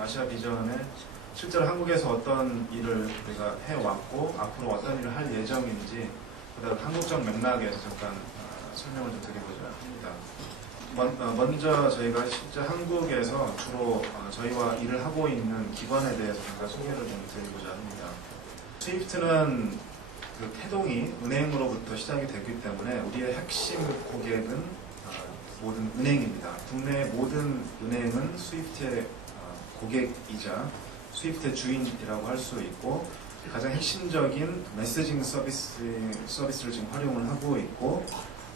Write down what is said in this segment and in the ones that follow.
아시아 비전에 실제로 한국에서 어떤 일을 우리가 해왔고 앞으로 어떤 일을 할 예정인지 그다음 한국적 맥락에서 잠깐 설명을 좀 드리고자 합니다. 먼저 저희가 실제 한국에서 주로 저희와 일을 하고 있는 기관에 대해서 잠깐 소개를 좀 드리고자 합니다. 스위프트는 그 태동이 은행으로부터 시작이 됐기 때문에 우리의 핵심 고객은 모든 은행입니다. 국내 모든 은행은 스위프트의 고객이자 스위프트의 주인이라고 할 수 있고 가장 핵심적인 메시징 서비스를 지금 활용을 하고 있고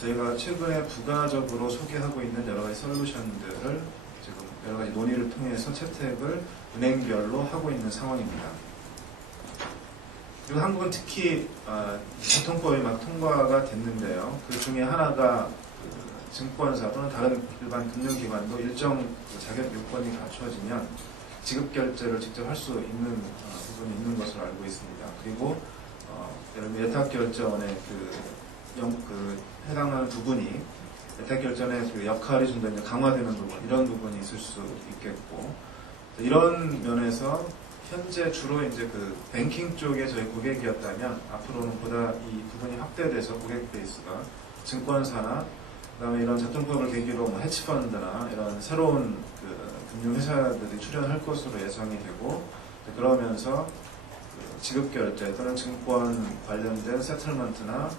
저희가 최근에 부가적으로 소개하고 있는 여러 가지 솔루션들을 지금 여러 가지 논의를 통해서 채택을 은행별로 하고 있는 상황입니다. 그리고 한국은 특히 교통법이 막 통과가 됐는데요. 그 중에 하나가 증권사 또는 다른 일반 금융기관도 일정 자격 요건이 갖추어지면 지급결제를 직접 할 수 있는 부분이 있는 것으로 알고 있습니다. 그리고 여러분 예탁결제원의 해당하는 부분이 예탁결제원의 그 역할이 좀 더 강화되는 부분 이런 부분이 있을 수 있겠고 이런 면에서 현재 주로 이제 그 뱅킹 쪽에 저희 고객이었다면 앞으로는 보다 이 부분이 확대돼서 고객 베이스가 증권사나 그다음에 이런 자통법을 계기로 헤지펀드나 이런 새로운 그 금융회사들이 출연할 것으로 예상이 되고 그러면서 그 지급결제 또는 증권 관련된 세틀먼트나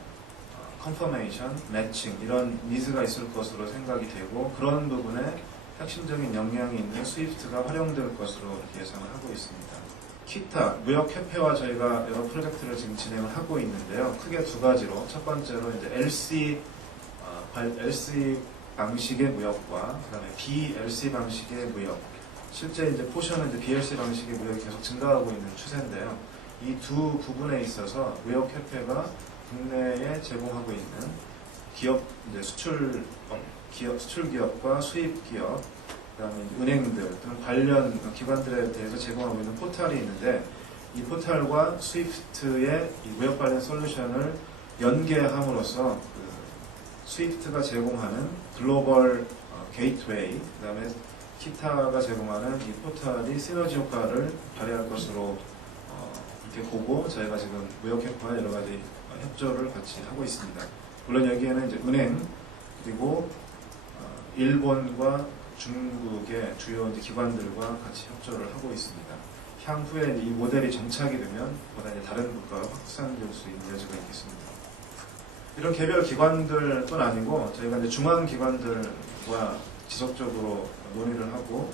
컨퍼메이션, 매칭 이런 니즈가 있을 것으로 생각이 되고 그런 부분에 핵심적인 영향이 있는 스위프트가 활용될 것으로 예상을 하고 있습니다. 기타, 무역협회와 저희가 여러 프로젝트를 지금 진행을 하고 있는데요. 크게 두 가지로 첫 번째로 이제 LC 방식의 무역과 그다음에 BLC 방식의 무역. 실제 이제 포션은 이제 BLC 방식의 무역이 계속 증가하고 있는 추세인데요. 이 두 부분에 있어서 무역협회가 국내에 제공하고 있는 기업 이제 수출 기업과 수입 기업, 그다음에 은행들 등 관련 기관들에 대해서 제공하고 있는 포털이 있는데 이 포털과 스위프트의 이 무역 관련 솔루션을 연계함으로써 그 스위프트가 제공하는 글로벌 게이트웨이, 그다음에 키타가 제공하는 이 포털이 시너지 효과를 발휘할 것으로 이렇게 보고 저희가 지금 무역협회와 여러 가지 협조를 같이 하고 있습니다. 물론 여기에는 이제 은행 그리고 일본과 중국의 주요 이제 기관들과 같이 협조를 하고 있습니다. 향후에 이 모델이 정착이 되면 보다 이제 다른 국가로 확산될 수 있는 여지가 있겠습니다. 이런 개별 기관들뿐 아니고 저희가 이제 중앙 기관들과 지속적으로 논의를 하고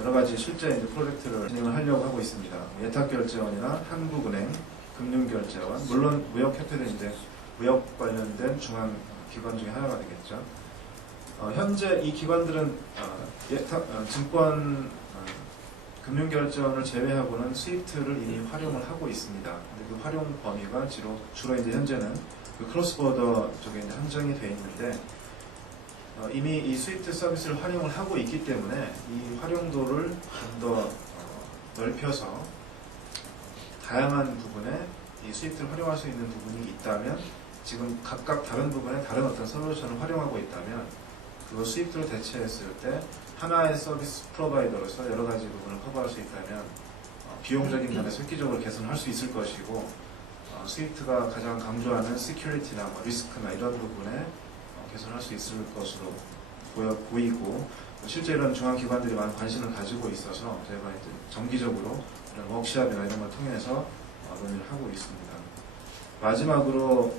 여러 가지 실제 이제 프로젝트를 진행을 하려고 하고 있습니다. 예탁결제원이나 한국은행, 금융결제원, 물론 무역협회도 이제 무역 관련된 중앙 기관 중에 하나가 되겠죠. 현재 이 기관들은 증권 금융결제원을 제외하고는 스위프트를 이미 활용을 하고 있습니다. 근데 그 활용 범위가 주로 이제 현재는 그 크로스보더 쪽에 이제 한정이 되어 있는데 이미 이 스위프트 서비스를 활용을 하고 있기 때문에 이 활용도를 좀 더 넓혀서 다양한 부분에 이 스위프트를 활용할 수 있는 부분이 있다면 지금 각각 다른 부분에 다른 어떤 솔루션을 활용하고 있다면 그걸 스위프트로 대체했을 때 하나의 서비스 프로바이더로서 여러 가지 부분을 커버할 수 있다면 비용적인 면에서 획기적으로 개선할 수 있을 것이고 스위프트가 가장 강조하는 시큐리티나 리스크나 이런 부분에 개선할 수 있을 것으로 보이고 실제 이런 중앙기관들이 많은 관심을 가지고 있어서 저희가 이제 정기적으로 이런 워크샵이나 이런 걸 통해서 논의를 하고 있습니다. 마지막으로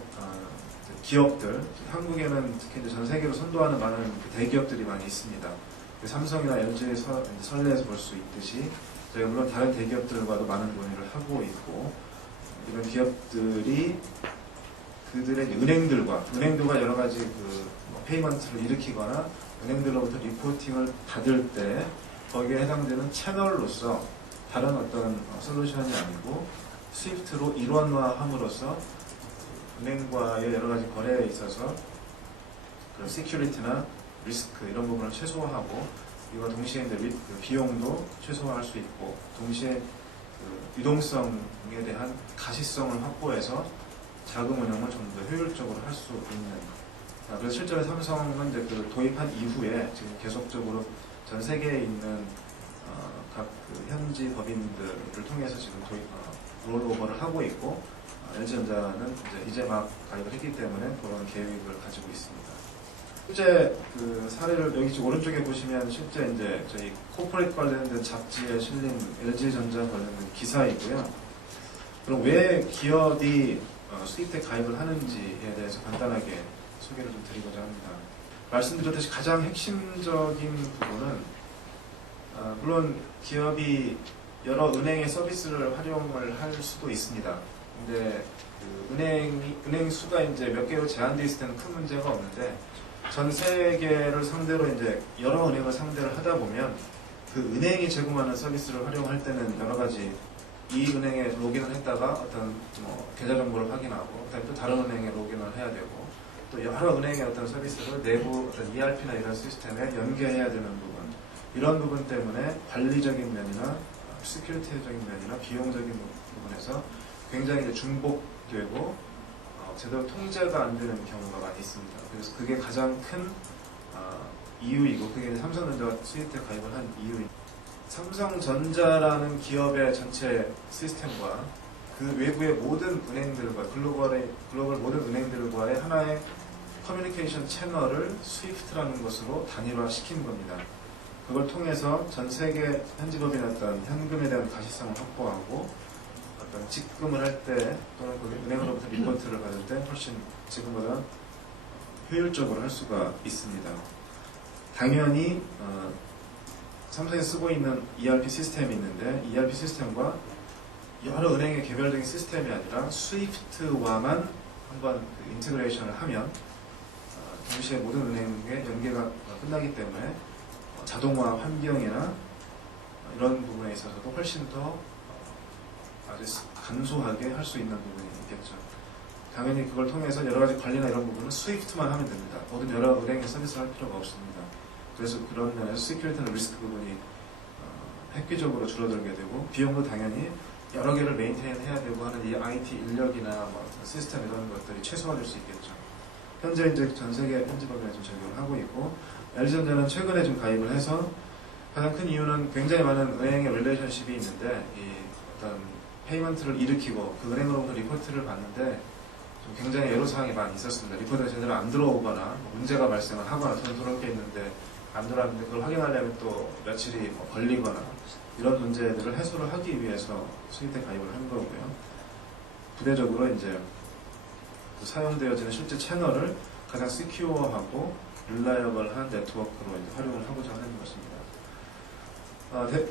기업들, 한국에는 특히 이제 전 세계로 선도하는 많은 대기업들이 많이 있습니다. 삼성이나 LG의 선례에서 볼 수 있듯이 저희가 물론 다른 대기업들과도 많은 논의를 하고 있고 이런 기업들이 그들의 은행들과 여러 가지 페이먼트를 일으키거나 은행들로부터 리포팅을 받을 때 거기에 해당되는 채널로서 다른 어떤 솔루션이 아니고 스위프트로 일원화함으로써 은행과의 여러 가지 거래에 있어서 그런 시큐리티나 리스크 이런 부분을 최소화하고 이와 동시에 이제 비용도 최소화할 수 있고 동시에 유동성에 대한 가시성을 확보해서 자금 운영을 좀 더 효율적으로 할 수 있는. 그래서 실제로 삼성은 이제 도입한 이후에 지금 계속적으로 전 세계에 있는 각그 현지 법인들을 통해서 지금 롤오버를 하고 있고, LG전자는 이제 막 가입을 했기 때문에 그런 계획을 가지고 있습니다. 실제 그 사례를 여기 지금 오른쪽에 보시면 실제 이제 저희 코퍼레이트 관련된 잡지에 실린 LG전자 관련된 기사이고요. 그럼 왜 기업이 스위프트에 가입을 하는지에 대해서 간단하게 소개를 좀 드리고자 합니다. 말씀드렸듯이 가장 핵심적인 부분은 물론 기업이 여러 은행의 서비스를 활용을 할 수도 있습니다. 근데 그 은행 수가 이제 몇 개로 제한되어 있을 때는 큰 문제가 없는데, 전 세계를 상대로 이제 여러 은행을 상대를 하다 보면 그 은행이 제공하는 서비스를 활용할 때는 여러 가지 이 은행에 로그인을 했다가 어떤 계좌 정보를 확인하고, 그다음에 또 다른 은행에 로그인을 해야 되고, 또 여러 은행의 어떤 서비스를 내부 어떤 ERP나 이런 시스템에 연계해야 되는 부분, 이런 부분 때문에 관리적인 면이나 시큐리티적인 면이나 비용적인 부분에서 굉장히 이제 중복되고 제대로 통제가 안 되는 경우가 많이 있습니다. 그래서 그게 가장 큰 이유이고, 그게 이제 삼성전자가 스위프트에 가입을 한 이유입니다. 삼성전자라는 기업의 전체 시스템과 그 외부의 모든 은행들과 글로벌 모든 은행들과의 하나의 커뮤니케이션 채널을 스위프트라는 것으로 단일화시킨 겁니다. 그걸 통해서 전 세계 현지법인의 어떤 현금에 대한 가시성을 확보하고, 어떤 직금을 할 때 또는 그 은행으로부터 리포트를 받을 때 훨씬 지금보다 효율적으로 할 수가 있습니다. 당연히 삼성이 쓰고 있는 ERP 시스템이 있는데, ERP 시스템과 여러 은행의 개별적인 시스템이 아니라 스위프트와만 한번 그 인테그레이션을 하면 동시에 모든 은행의 연계가 끝나기 때문에 자동화 환경이나 이런 부분에 있어서도 훨씬 더 아주 간소하게 할 수 있는 부분이 있겠죠. 당연히 그걸 통해서 여러 가지 관리나 이런 부분은 스위프트만 하면 됩니다. 모든 여러 은행의 서비스를 할 필요가 없습니다. 그래서 그런 면에서 시큐리티나 리스크 부분이 획기적으로 줄어들게 되고, 비용도 당연히 여러 개를 메인테인 해야 되고 하는 이 IT 인력이나 시스템 이런 것들이 최소화될 수 있겠죠. 현재 이제 전 세계 현지법인에 좀 적용을 하고 있고, LG전자는 최근에 좀 가입을 해서 가장 큰 이유는 굉장히 많은 은행의 릴레이션십이 있는데, 이 어떤 페이먼트를 일으키고 그 은행으로부터 리포트를 받는데 좀 굉장히 애로사항이 많이 있었습니다. 리포트가 제대로 안 들어오거나 문제가 발생을 하거나 돈 들어올 게 있는데 안 들어왔는데 그걸 확인하려면 또 며칠이 걸리거나, 이런 문제들을 해소를 하기 위해서 스위프트에 가입을 한 거고요. 부대적으로 이제 그 사용되어지는 실제 채널을 가장 시큐어하고 릴라이어블한 네트워크로 이제 활용을 하고자 하는 것입니다.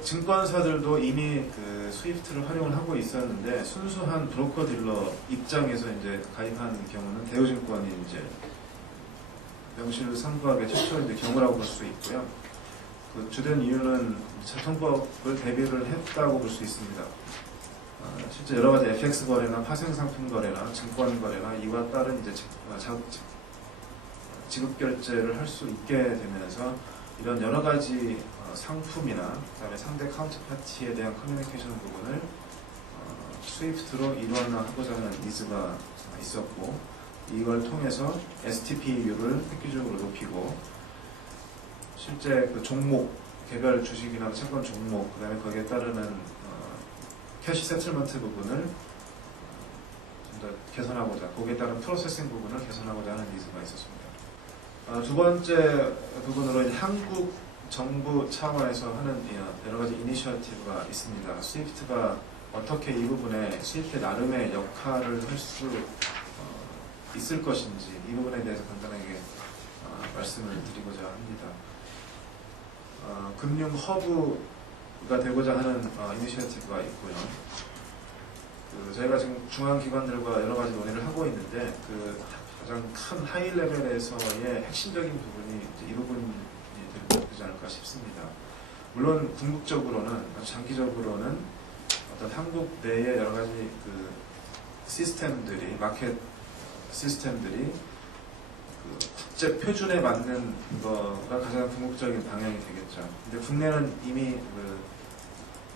증권사들도 이미 그 스위프트를 활용을 하고 있었는데, 순수한 브로커 딜러 입장에서 이제 가입한 경우는 대우증권이 이제 명실상부하게 최초의 이제 경우라고 볼 수 있고요. 그 주된 이유는 자통법을 대비를 했다고 볼 수 있습니다. 실제 여러 가지 FX 거래나 파생상품 거래나 증권 거래나 이와 따른 이제 지급 결제를 할 수 있게 되면서 이런 여러 가지 상품이나 그다음에 상대 카운터파티에 대한 커뮤니케이션 부분을 스위프트로 일원화하고자 하는 니즈가 있었고, 이걸 통해서 STP율을 획기적으로 높이고, 실제 그 종목, 개별 주식이나 채권 종목, 그다음에 거기에 따르는 캐시 세틀먼트 부분을 좀 더 개선하고자, 거기에 따른 프로세싱 부분을 개선하고자 하는 니즈가 있었습니다. 두 번째 부분으로 이제 한국 정부 차원에서 하는 여러 가지 이니셔티브가 있습니다. 스위프트가 어떻게 이 부분에 스위프트 나름의 역할을 할 수 있을 것인지, 이 부분에 대해서 간단하게 말씀을 드리고자 합니다. 금융 허브가 되고자 하는 이니셔티브가 있고요. 저희가 지금 중앙기관들과 여러 가지 논의를 하고 있는데, 그 가장 큰 하이 레벨에서의 핵심적인 부분이 이 부분이 되지 않을까 싶습니다. 물론 궁극적으로는, 장기적으로는 어떤 한국 내의 여러 가지 그 시스템들이, 마켓 시스템들이 그 국제 표준에 맞는 거가 가장 궁극적인 방향이 되겠죠. 근데 국내는 이미 그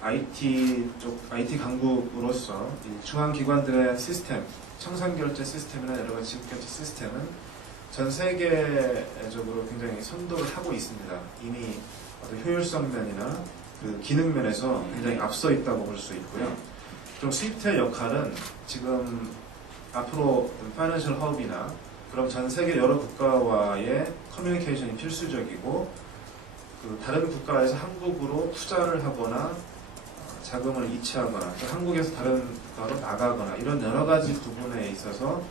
IT 강국으로서 이 중앙기관들의 시스템, 청산결제 시스템이나 여러 가지 지급결제 시스템은 전 세계적으로 굉장히 선도를 하고 있습니다. 이미 어떤 효율성 면이나 그 기능 면에서 굉장히 앞서 있다고 볼 수 있고요. 좀 스위프트의 역할은 지금 앞으로 파이낸셜 허브이나 그럼 전 세계 여러 국가와의 커뮤니케이션이 필수적이고 그 다른 국가에서 한국으로 투자를 하거나 자금을 이체하거나 또 한국에서 다른 국가로 나가거나 이런 여러 가지 부분에 있어서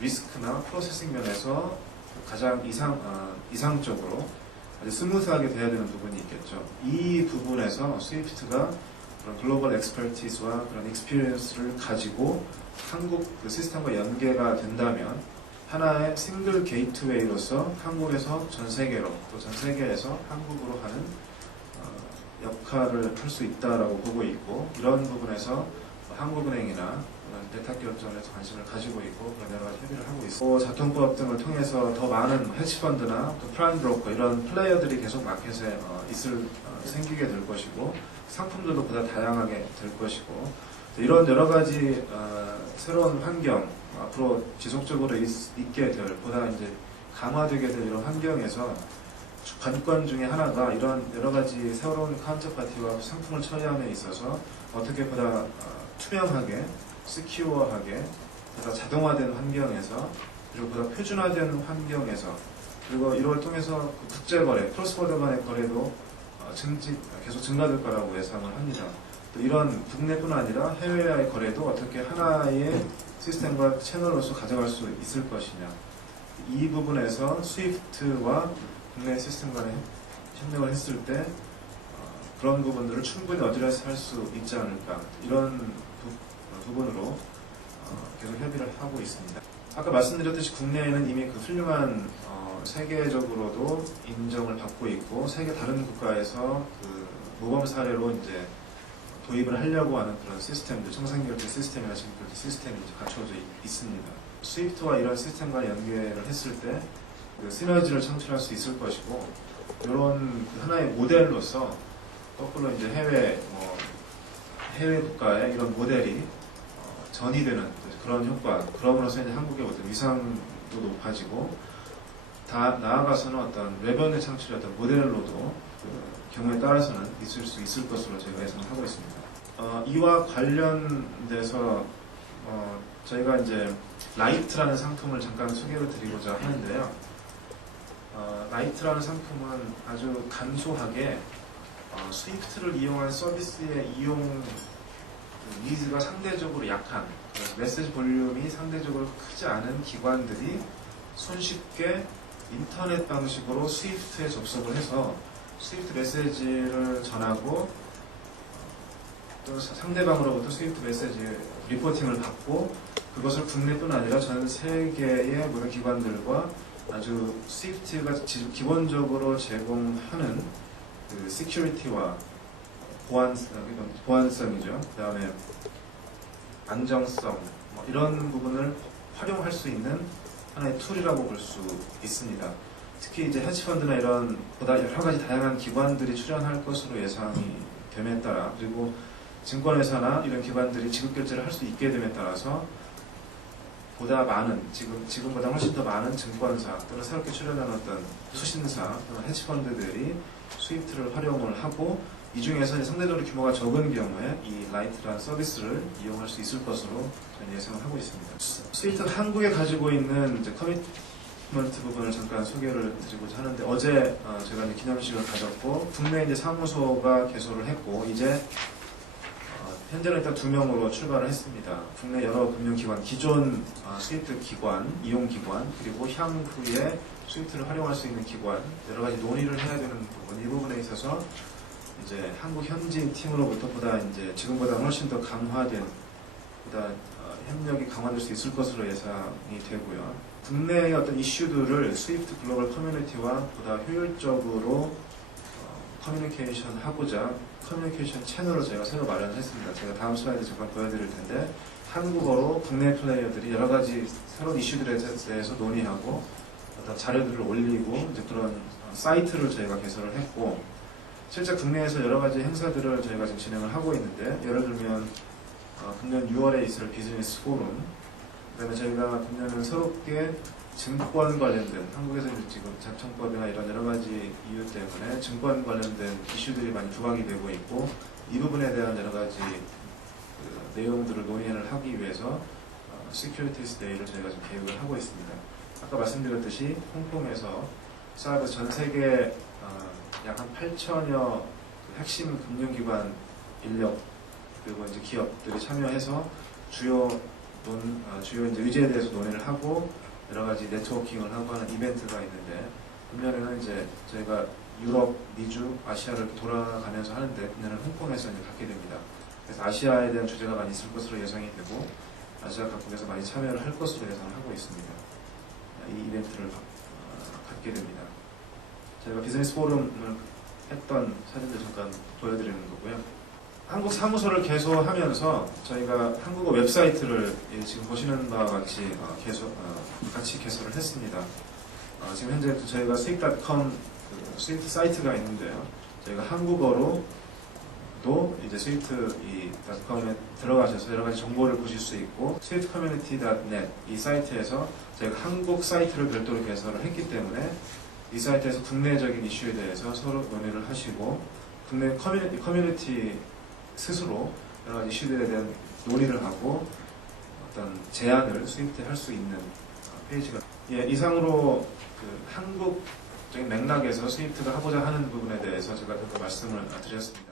리스크나 프로세싱 면에서 가장 이상적으로 아주 스무스하게 돼야 되는 부분이 있겠죠. 이 부분에서 스위프트가 그런 글로벌 엑스퍼티스와 그런 익스피리언스를 가지고 한국 그 시스템과 연계가 된다면 하나의 싱글 게이트웨이로서 한국에서 전 세계로 또 전 세계에서 한국으로 하는 역할을 할 수 있다라고 보고 있고 이런 부분에서 한국은행이나 대탁결정에서 관심을 가지고 있고 그런 여러 가지 협의를 하고 있고 자통법 등을 통해서 더 많은 헤지펀드나 또 프라임 브로커 이런 플레이어들이 계속 마켓에 생기게 될 것이고 상품들도 보다 다양하게 될 것이고 이런 여러 가지 새로운 환경 앞으로 지속적으로 있게 될 보다 이제 강화되게 될 이런 환경에서 관건 중에 하나가 이런 여러 가지 새로운 카운터파티와 상품을 처리함에 있어서 어떻게 보다 투명하게, 시큐어하게, 보다 자동화된 환경에서 그리고 보다 표준화된 환경에서 그리고 이걸 통해서 국제거래, 크로스보더 간의 거래도 계속 증가될 거라고 예상을 합니다. 또 이런 국내뿐 아니라 해외와의 거래도 어떻게 하나의 시스템과 채널로서 가져갈 수 있을 것이냐 이 부분에서 스위프트와 국내 시스템 간에 협력을 했을 때 그런 부분들을 충분히 어드레스 할 수 있지 않을까 이런 부분으로 계속 협의를 하고 있습니다. 아까 말씀드렸듯이 국내에는 이미 그 훌륭한 세계적으로도 인정을 받고 있고 세계 다른 국가에서 그 모범 사례로 이제 도입을 하려고 하는 그런 시스템들, 청산결제 시스템이나 지급결제 시스템이 이제 갖춰져 있습니다. 스위프트와 이런 시스템과 연계를 했을 때 그 시너지를 창출할 수 있을 것이고 이런 그 하나의 모델로서 거꾸로 이제 해외 국가의 이런 모델이 전이되는 그런 효과, 그럼으로써 이제 한국의 어떤 위상도 높아지고 나아가서는 어떤 레버뉴 창출의 어떤 모델로도 그 경우에 따라서는 있을 수 있을 것으로 제가 예상하고 있습니다. 이와 관련돼서 저희가 이제 라이트라는 상품을 잠깐 소개를 드리고자 하는데요. 라이트라는 상품은 아주 간소하게 스위프트를 이용한 서비스의 이용 니즈가 상대적으로 약한 메시지 볼륨이 상대적으로 크지 않은 기관들이 손쉽게 인터넷 방식으로 스위프트에 접속을 해서 스위프트 메시지를 전하고 또 상대방으로부터 스위프트 메시지 리포팅을 받고 그것을 국내뿐 아니라 전 세계의 모든 기관들과 아주 스위프트가 기본적으로 제공하는 그 시큐리티와 보안성이죠. 그 다음에 안정성 이런 부분을 활용할 수 있는 하나의 툴이라고 볼 수 있습니다. 특히 이제 헤지펀드나 이런 보다 여러 가지 다양한 기관들이 출연할 것으로 예상이 됨에 따라 그리고 증권회사나 이런 기관들이 지급결제를 할 수 있게 됨에 따라서 보다 많은 지금보다 훨씬 더 많은 증권사 또는 새롭게 출연하는 어떤 수신사 또는 헤지펀드들이 스위프트를 활용을 하고 이 중에서 상대적으로 규모가 적은 경우에 이 라이트라는 서비스를 이용할 수 있을 것으로 저는 예상을 하고 있습니다. 스위프트가 한국에 가지고 있는 이제 커미트먼트 부분을 잠깐 소개를 드리고자 하는데 어제 제가 이제 기념식을 가졌고 국내 이제 사무소가 개소를 했고 이제 현재는 일단 2명으로 출발을 했습니다. 국내 여러 금융기관, 기존 스위프트 기관, 이용기관, 그리고 향후에 스위프트를 활용할 수 있는 기관, 여러 가지 논의를 해야 되는 부분, 이 부분에 있어서 이제 한국 현지 팀으로부터 보다 이제 지금보다 훨씬 더 강화된, 보다 협력이 강화될 수 있을 것으로 예상이 되고요. 국내의 어떤 이슈들을 스위프트 글로벌 커뮤니티와 보다 효율적으로 커뮤니케이션 하고자 커뮤니케이션 채널을 저희가 새로 마련했습니다. 제가 다음 슬라이드 잠깐 보여드릴 텐데 한국어로 국내 플레이어들이 여러 가지 새로운 이슈들에 대해서 논의하고 어떤 자료들을 올리고 이제 그런 사이트를 저희가 개설을 했고 실제 국내에서 여러 가지 행사들을 저희가 지금 진행을 하고 있는데 예를 들면 금년 6월에 있을 비즈니스 포럼 그다음에 저희가 금년은 새롭게 증권 관련된 한국에서 지금 자청법이나 이런 여러 가지 이유 때문에 증권 관련된 이슈들이 많이 부각이 되고 있고 이 부분에 대한 여러 가지 내용들을 논의를 하기 위해서 시큐리티스 데이를 저희가 좀 계획을 하고 있습니다. 아까 말씀드렸듯이 홍콩에서 사업에서 전 세계 약 한 8천여 핵심 금융기관 인력 그리고 이제 기업들이 참여해서 주요 이제 의제에 대해서 논의를 하고 여러 가지 네트워킹을 하고 하는 이벤트가 있는데 금년에는 이제 저희가 유럽, 미주, 아시아를 돌아가면서 하는데 금년은 홍콩에서 이제 갖게 됩니다. 그래서 아시아에 대한 주제가 많이 있을 것으로 예상이 되고 아시아 각국에서 많이 참여를 할 것으로 예상을 하고 있습니다. 이 이벤트를 갖게 됩니다. 저희가 비즈니스 포럼을 했던 사진들 잠깐 보여드리는 거고요. 한국 사무소를 개소하면서 저희가 한국어 웹사이트를 지금 보시는 바와 같이 같이 개소를 했습니다. 지금 현재 저희가 스윅.com 스위트 사이트가 있는데요. 저희가 한국어로도 이제 스위트.com에 들어가셔서 여러 가지 정보를 보실 수 있고 swiftcommunity.net 이 사이트에서 저희가 한국 사이트를 별도로 개설을 했기 때문에 이 사이트에서 국내적인 이슈에 대해서 서로 논의를 하시고 국내 커뮤니티 스스로 여러 가지 이슈들에 대한 논의를 하고 어떤 제안을 스위프트에 할 수 있는 페이지가 이상으로 한국적인 맥락에서 스위프트가 하고자 하는 부분에 대해서 제가 말씀을 드렸습니다.